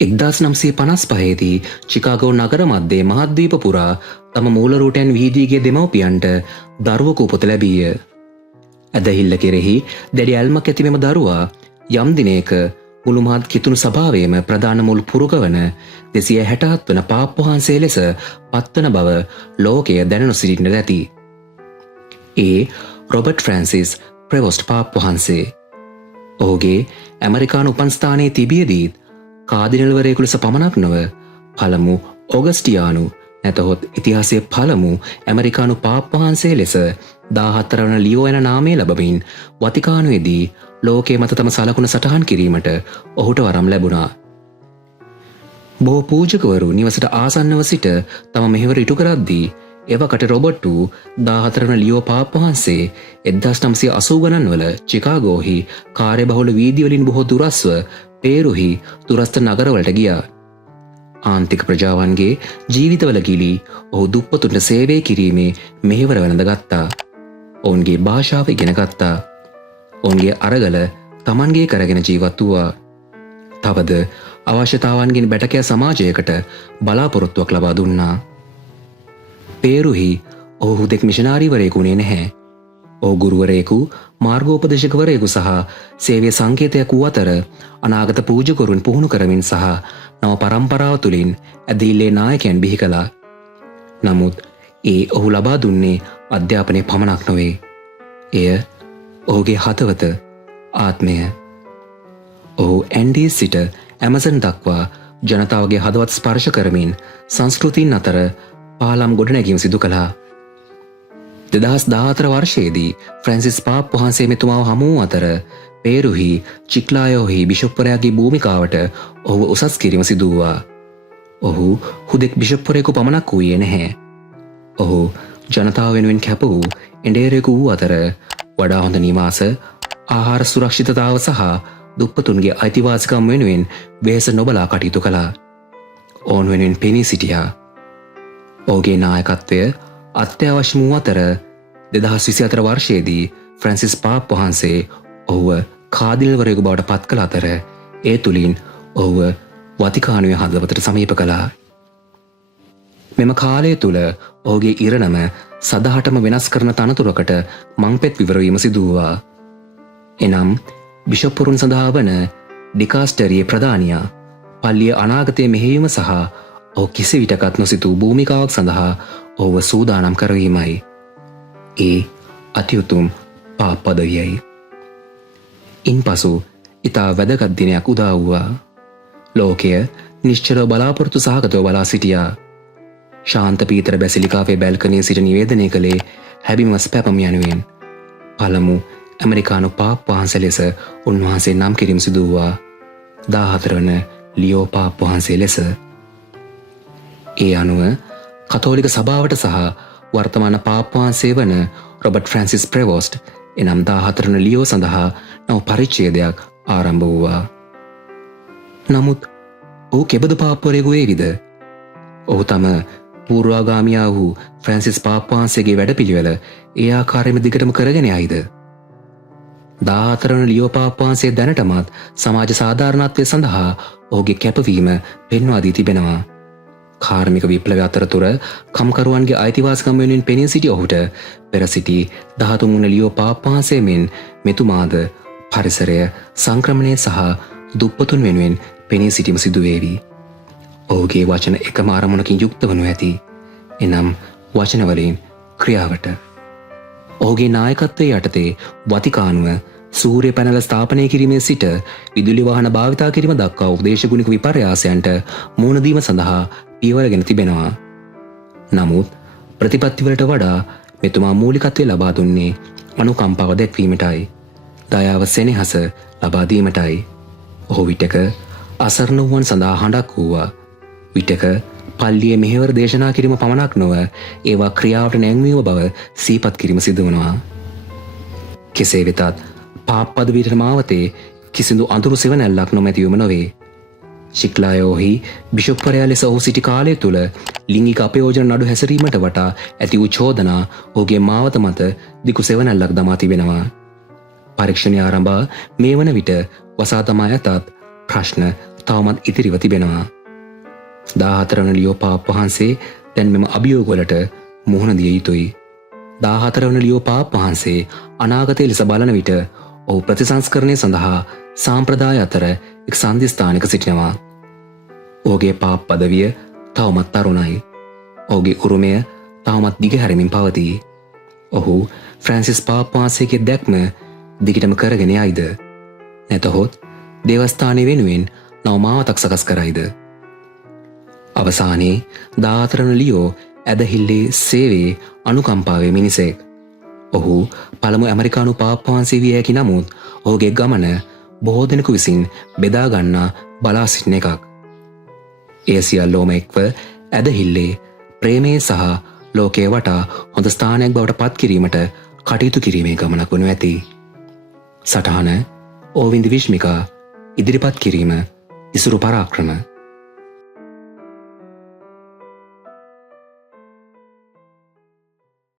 1955දී Chicago නගර මැද්දේ මහද්වීප පුරා තම මූල රූටෙන් වීදීගේ දෙමව්පියන්ට දරුවෙකු උපත ලැබීය. ඇදහිල්ල කෙරෙහි දැඩි ඇල්මක් ඇති මෙම දරුවා යම් දිනයක මුළු මහත් කිතුණු සභාවේම ප්‍රධාන මුල් පුරුක වන 267 වන පාප් වහන්සේ ලෙස පත්වන බව ලෝකය දැන නොසිටින්නට ඇති. ඒ රොබර්ට් ෆ්‍රැන්සිස් ප්‍රෙවොස්ට් පාප් වහන්සේ. ඔහුගේ ඇමරිකානු උපන් ස්ථානයේ තිබියදීත් කාදිනල්වරයෙකු ලෙස පමණක් නොව පළමු ඔගස්ටියානු නැතහොත් ඉතිහාසයේ පළමු ඇමරිකානු පාප් වහන්සේ ලෙස 14 වන ලියෝ යන නාමය ලැබමින් වතිකානුවේදී ලෝකයේ මත තම සලකුණ සටහන් කිරීමට ඔහුට වරම් ලැබුණා. බොහෝ පූජකවරු නිවසට ආසන්නව සිට තම මෙහෙවර ඉටු කරද්දී එවකට රොබර්ට් 14 වන ලියෝ පාප් වහන්සේ 1980 ගණන්වල චිකාගෝහි කාර්යබහුල වීදිවලින් බොහෝ දුරස්ව පේරුහි දුරස්ථ නගරවලට ගියා. ආන්තික ප්‍රජාවන්ගේ ජීවිතවල ගිලී ඔහු දුප්පතුන්ට සේවය කිරීමේ මෙහෙවර වැළඳගත්තා. ඔවුන්ගේ භාෂාව ඉගෙන ගත්තා. ඔවුන්ගේ අරගල තමන්ගේ කරගෙන ජීවත් වූවා. තවද අවශ්‍යතාවන්ගෙන් බැටකෑ සමාජයකට බලාපොරොත්තුවක් ලබා දුන්නා. පේරුහි ඔහු හුදෙක් මිෂනාරිවරයෙකු වුණේ නැහැ. ඔහු ගුරුවරයෙකු, මාර්ගෝපදේශකවරයෙකු සහ සේවය සංකේතයක් වූ අතර අනාගත පූජකවරුන් පුහුණු කරමින් සහ නව පරම්පරාව තුළින් ඇදහිල්ලේ නායකයන් බිහි කළා. නමුත් ඒ ඔහු ලබා දුන්නේ අධ්‍යාපනය පමණක් නොවේ. එය ඔහුගේ හදවත, ආත්මය. ඔහු ඇන්ඩීස් සිට ඇමසන් දක්වා ජනතාවගේ හදවත් ස්පර්ශ කරමින් සංස්කෘතීන් අතර පාලම් ගොඩනැගීම සිදු කළා. 2014 වර්ෂයේදී ෆ්‍රැන්සිස් පාප් වහන්සේ මෙතුමාව හමු වූ අතර පේරුහි චික්ලායෝහි බිෂොප්වරයාගේ භූමිකාවට ඔහුව උසස් කිරීම සිදු වුණා. ඔහු හුදෙක් බිෂොප්වරයෙකු පමණක් වූයේ නැහැ. ඔහු ජනතාව වෙනුවෙන් කැප වූ එඬේරයෙකු වූ අතර වඩා හොඳ නිවාස, ආහාර සුරක්ෂිතතාව සහ දුප්පතුන්ගේ අයිතිවාසිකම් වෙනුවෙන් වෙහෙස නොබලා කටයුතු කළා. ඔවුන් වෙනුවෙන් පෙනී සිටියා. ඔහුගේ නායකත්වය අත්‍යවශ්‍ය වූ අතර 2024 වර්ෂයේදී ෆ්‍රැන්සිස් පාප් වහන්සේ ඔහුව කාදිනල්වරයෙකු බවට පත් කළ අතර ඒ තුලින් ඔහුව වතිකානුවේ හදවතට සමීප කළා. මෙම කාලය තුල ඔහුගේ ඉරණම සදහටම වෙනස් කරන තනතුරකට මංපෙත් විවරවීම සිදු වුණා. එනම් බිෂොප්වරුන් සඳහා වන ඩිකාස්ටරියේ ප්‍රධානියා පල්ලිය අනාගතයේ මෙහෙයීම සහ ඔහු කිසිවිටකත් නොසිතූ භූමිකාවක් සඳහා ඔහුව සූදානම් කරවීමයි. ඒ අතිඋතුම් පාප් පදවියයි. ඉන්පසු ඉතා වැදගත් දිනයක් උදා වූවා. ලෝකය නිශ්චලව බලාපොරොත්තු සහගතව බලා සිටියා. ශාන්ත පීතර බැසිලිකාවේ බැල්කනියේ සිට නිවේදනය කළේ හැබිමස් පැපම යනුවෙන් පළමු ඇමරිකානු පාප් වහන්සේ ලෙස උන්වහන්සේ නම් කිරීම සිදු වූවා. 14 වන ලියෝ පාප් වහන්සේ ලෙස. ඒ අනුව කතෝලික සභාවට සහ වර්තමාන පාප් වහන්සේ වන රොබර්ට් ෆ්‍රැන්සිස් ප්‍රෙවොස්ට් එනම් 14 වන ලියෝ සඳහා නව පරිච්ඡේදයක් ආරම්භ වුණා. නමුත් ඔහු කෙබඳු පාප්වරයෙකු වේවිද? ඔහු තම පූර්වාගාමියා වූ ෆ්‍රැන්සිස් පාප් වහන්සේගේ වැඩපිළිවෙල ඒ ආකාරයෙන්ම දිගටම කරගෙන යයිද? 14 වන ලියෝ පාප් වහන්සේ දැනටමත් සමාජ සාධාරණත්වය සඳහා ඔහුගේ කැපවීම පෙන්වා දී තිබෙනවා. කාර්මික විප්ලවය අතරතුර කම්කරුවන්ගේ අයිතිවාසිකම් වෙනුවෙන් පෙනී සිටි ඔහුට පෙර සිටි 13 වන ලියෝ පාප් වහන්සේ මෙන් මෙතුමාද පරිසරය, සංක්‍රමණය සහ දුප්පතුන් වෙනුවෙන් පෙනී සිටීම සිදු වේවි. ඔහුගේ වචන එකම අරමුණකින් යුක්ත වනු ඇති. එනම් වචන වලින් ක්‍රියාවට. ඔහුගේ නායකත්වයේ යටතේ වතිකානුව සූර්ය පැනල ස්ථාපනය කිරීමේ සිට විදුලි වාහන භාවිතා කිරීම දක්වා උපදේශගුණික විපර්යාසයන්ට මුහුණ දීම සඳහා පියවරගෙන තිබෙනවා. නමුත් ප්‍රතිපත්තිවලට වඩා මෙතුමා මූලිකත්වය ලබා දුන්නේ අනුකම්පාව දැක්වීමටයි, දයාව සෙනෙහස ලබා දීමටයි. ඔහු විටක අසරණ වූවන් සඳහා හඬක් වූවා. විටක පල්ලියේ මෙහෙවර දේශනා කිරීම පමණක් නොව ඒවා ක්‍රියාවට නැංවීම බව සිහිපත් කිරීම සිදු වනවා. කෙසේ වෙතත් පාප් පදවියට මාවතේ කිසිදු අඳුරු සෙවණැල්ලක් නොමැතිවම නොවේ. ශික්ලායෝහි බිෂොප්වරයා ලෙස ඔහු සිටි කාලය තුළ ලිංගික අපයෝජන නඩු හැසිරීමට වටා ඇති වූ චෝදනා ඔහුගේ මාවත මත දිගු සෙවණැල්ලක් දමා තිබෙනවා. පරීක්ෂණය ආරම්භ මේ වන විට වසා දමා ඇතත් ප්‍රශ්න තවමත් ඉතිරිව තිබෙනවා. 14 වන ලියෝ පාප් වහන්සේ දැන් මෙම අභියෝගවලට මුහුණ දිය යුතුයි. 14 වන ලියෝ පාප් වහන්සේ අනාගතයේ ලෙස බලන විට ඔහු ප්‍රතිසංස්කරණය සඳහා සාම්ප්‍රදාය අතර එක් සන්ධිස්ථානයක සිටිනවා. ඔහුගේ පාප් පදවිය තවමත් තරුණයි. ඔහුගේ උරුමය තවමත් දිගහැරමින් පවතී. ඔහු ෆ්‍රැන්සිස් පාප් වහන්සේගේ දැක්ම දිගටම කරගෙන යයිද? නැතහොත් දේවස්ථානය වෙනුවෙන් නව මාවතක් සකස් කරයිද? අවසානයේ 14 වන ලියෝ ඇදහිල්ලේ සේවයේ අනුකම්පාවේ මිනිසෙක්. ඔහු පළමු ඇමරිකානු පාප් වහන්සේ විය හැකි නමුත් ඔහුගේ ගමන බොහෝ දෙනෙකු විසින් බෙදා ගන්නා බලා සිටින එකක්. එය සියල්ලෝම එක්ව ඇදහිල්ලේ ප්‍රේමයේ සහ ලෝකයේ වටා හොඳ ස්ථානයක් බවට පත් කිරීමට කටයුතු කිරීමේ ගමනක් වනු ඇති. සටහන ඕවින්ද විශ්මිකා ඉදිරිපත් කිරීම ඉසුරු පරාක්‍රම